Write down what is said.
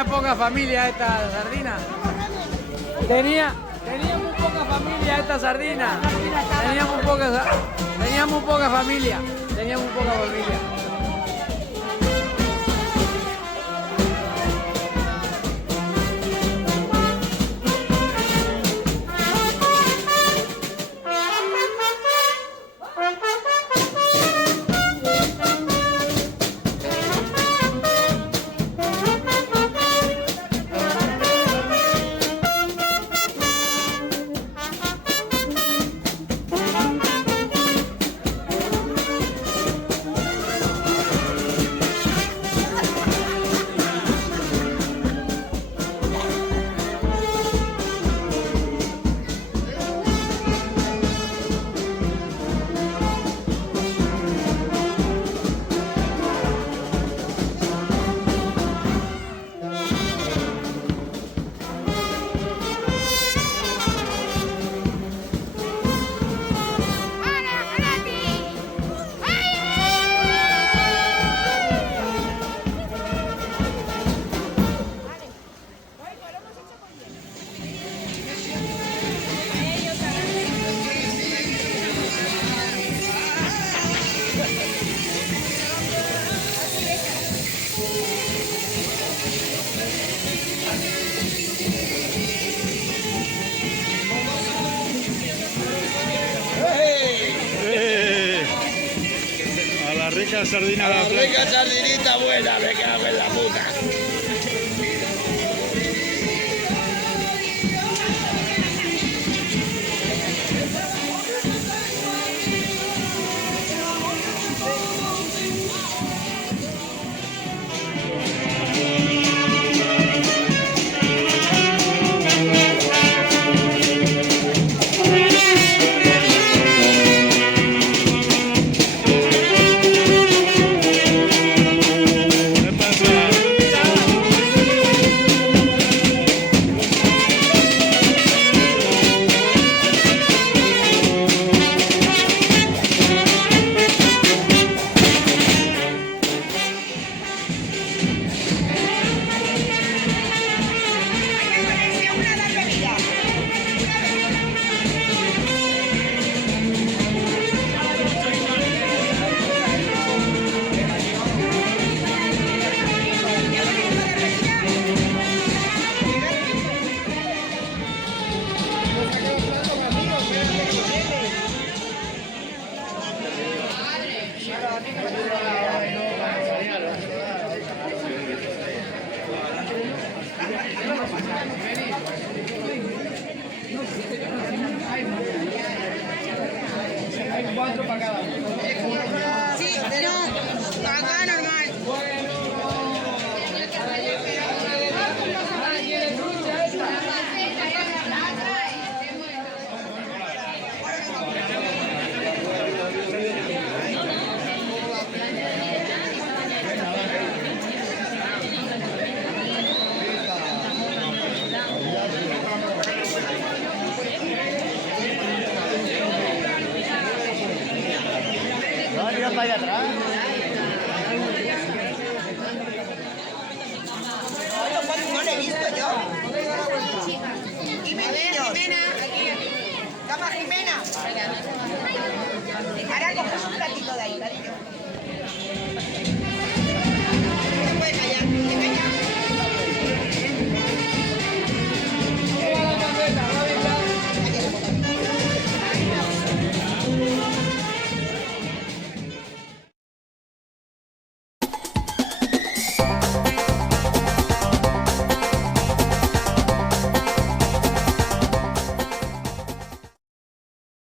tenía poca familia esta sardina. Tenía muy poca familia esta sardina. Tenía muy poca familia. Tenía muy poca familia. Rica sardina. La rica sardinita buena, me cago en la puta. Hay 4 para cada uno. Sí, no, acá normal. Para allá atrás. No le he visto yo. Jimena. Toma, Jimena. Ahora coges un platito de ahí, cariño.